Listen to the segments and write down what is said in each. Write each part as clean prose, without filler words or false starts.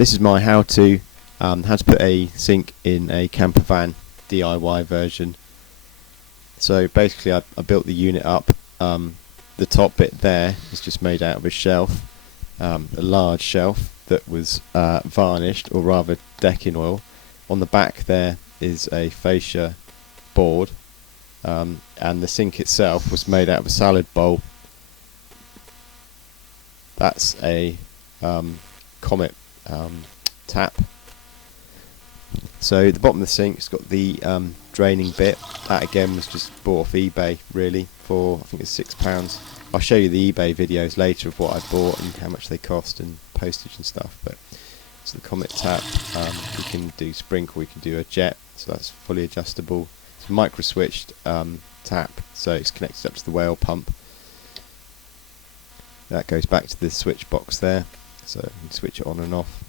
This is my how to put a sink in a CamperVan DIY version. So basically I built the unit up. The top bit there is just made out of a shelf, a large shelf that was varnished, or rather decking oil. On the back there is a fascia board, and the sink itself was made out of a salad bowl. That's a Comet tap. So the bottom of the sink's got the draining bit. That again was just bought off eBay, really, for I think it's £6. I'll show you the eBay videos later of what I bought and how much they cost and postage and stuff. But it's the Comet tap. We can do sprinkle, we can do a jet, so that's fully adjustable. It's a micro switched tap, so it's connected up to the whale pump. That goes back to the switch box there, so you can switch it on and off.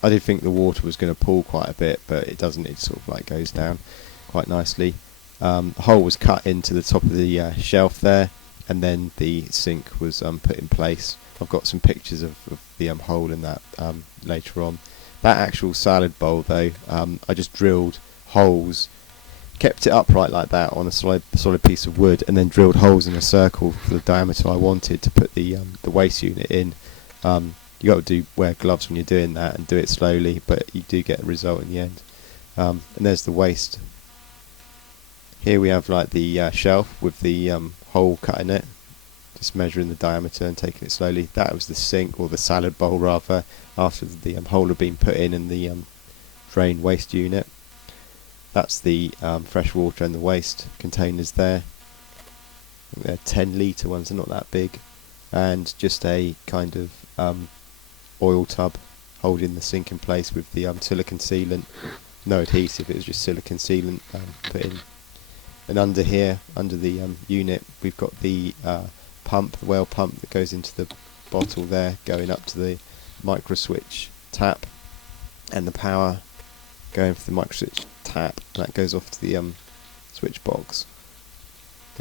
I did think the water was going to pool quite a bit, but it doesn't. It sort of like goes down quite nicely. The hole was cut into the top of the shelf there, and then the sink was put in place. I've got some pictures of the hole in that later on. That actual salad bowl though, I just drilled holes, kept it upright like that on a solid piece of wood, and then drilled holes in a circle for the diameter I wanted to put the waste unit in. You got to wear gloves when you're doing that and do it slowly, but you do get a result in the end. And there's the waste. Here we have like the shelf with the hole cut in it, just measuring the diameter and taking it slowly. That was the sink, or the salad bowl rather, after the hole had been put in and the drain waste unit. That's the fresh water and the waste containers there. I think they're 10 litre ones, they're not that big. And just a kind of oil tub holding the sink in place with the silicone sealant. No adhesive, it was just silicone sealant put in. And under here, under the unit, we've got the pump, the whale pump that goes into the bottle there, going up to the micro switch tap, and the power going for the micro switch tap, and that goes off to the switch box.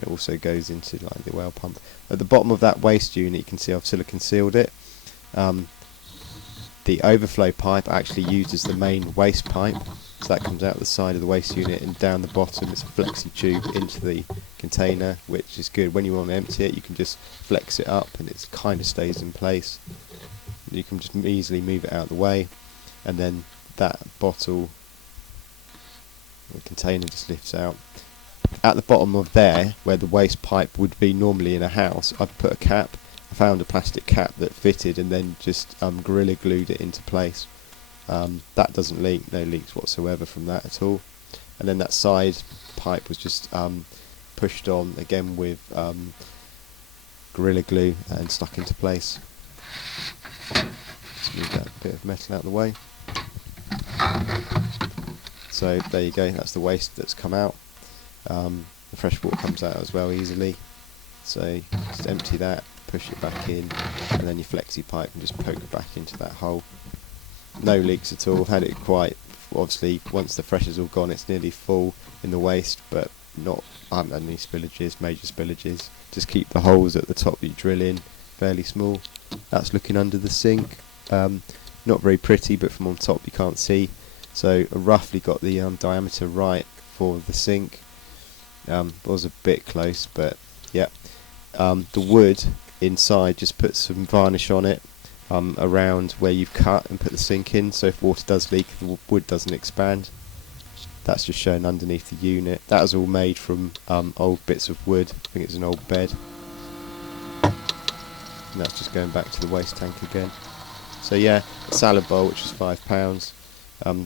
It also goes into like the whale pump. At the bottom of that waste unit, you can see I've silicone sealed it. The overflow pipe actually uses the main waste pipe, so that comes out the side of the waste unit and down the bottom. It's a flexi tube into the container, which is good. When you want to empty it, you can just flex it up and it kind of stays in place. You can just easily move it out of the way, and then that bottle, the container, just lifts out. At the bottom of there, where the waste pipe would be normally in a house, I've put a cap. I found a plastic cap that fitted and then just Gorilla glued it into place. That doesn't leak, no leaks whatsoever from that at all. And then that side pipe was just pushed on again with Gorilla glue and stuck into place. Just move that bit of metal out of the way. So there you go, that's the waste that's come out. The fresh water comes out as well easily. So just empty that, push it back in, and then your flexi pipe and just poke it back into that hole. No leaks at all. Had it quite, obviously once the fresh is all gone, it's nearly full in the waste, but I haven't had any spillages, major spillages. Just keep the holes at the top that you drill in fairly small. That's looking under the sink. Not very pretty, but from on top you can't see. So I roughly got the diameter right for the sink. Was a bit close, but yeah. The wood inside, just put some varnish on it around where you've cut and put the sink in, so if water does leak, the wood doesn't expand. That's just shown underneath the unit. That was all made from old bits of wood. I think it's an old bed. And that's just going back to the waste tank again. So yeah, a salad bowl, which was £5.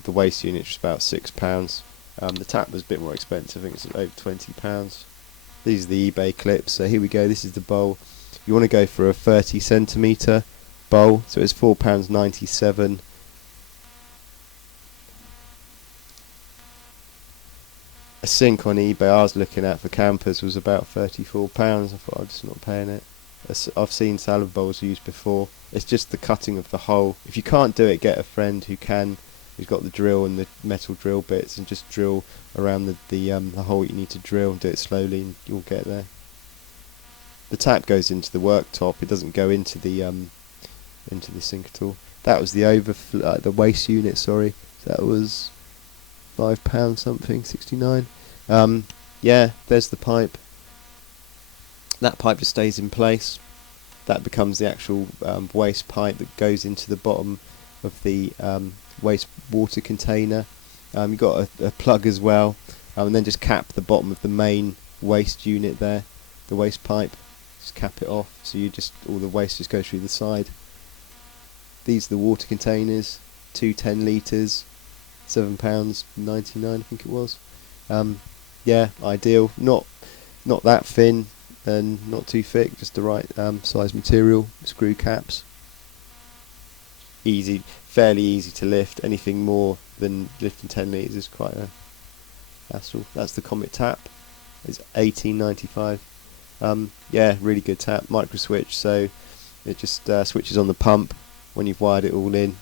The waste unit was about £6. The tap was a bit more expensive, I think it's over £20. These are the eBay clips, so here we go, this is the bowl. You want to go for a 30 centimetre bowl, so it's £4.97. A sink on eBay I was looking at for campers was about £34. I thought I'm just not paying it. I've seen salad bowls used before. It's just the cutting of the hole. If you can't do it, get a friend who can, who's got the drill and the metal drill bits, and just drill around the hole you need to drill, and do it slowly and you'll get there. The tap goes into the worktop, it doesn't go into the into the sink at all. That was the the waste unit. Sorry, that was £5 something, 69. Yeah, there's the pipe. That pipe just stays in place. That becomes the actual waste pipe that goes into the bottom of the waste water container. You've got a plug as well, and then just cap the bottom of the main waste unit there, the waste pipe. Just cap it off, so all the waste just goes through the side. These are the water containers, 2 10 litres, £7.99 I think it was. Yeah, ideal. Not that thin and not too thick, just the right size material. Screw caps. Fairly easy to lift. Anything more than lifting 10 litres is quite a hassle. That's the Comet tap. It's £18.95. Yeah, really good tap. Micro switch, so it just switches on the pump when you've wired it all in.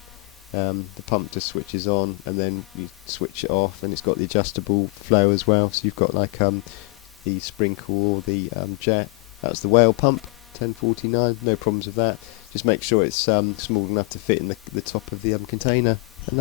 The pump just switches on, and then you switch it off, and it's got the adjustable flow as well. So you've got like the sprinkle or the jet. That's the whale pump, £10.49. No problems with that. Just make sure it's small enough to fit in the top of the container, and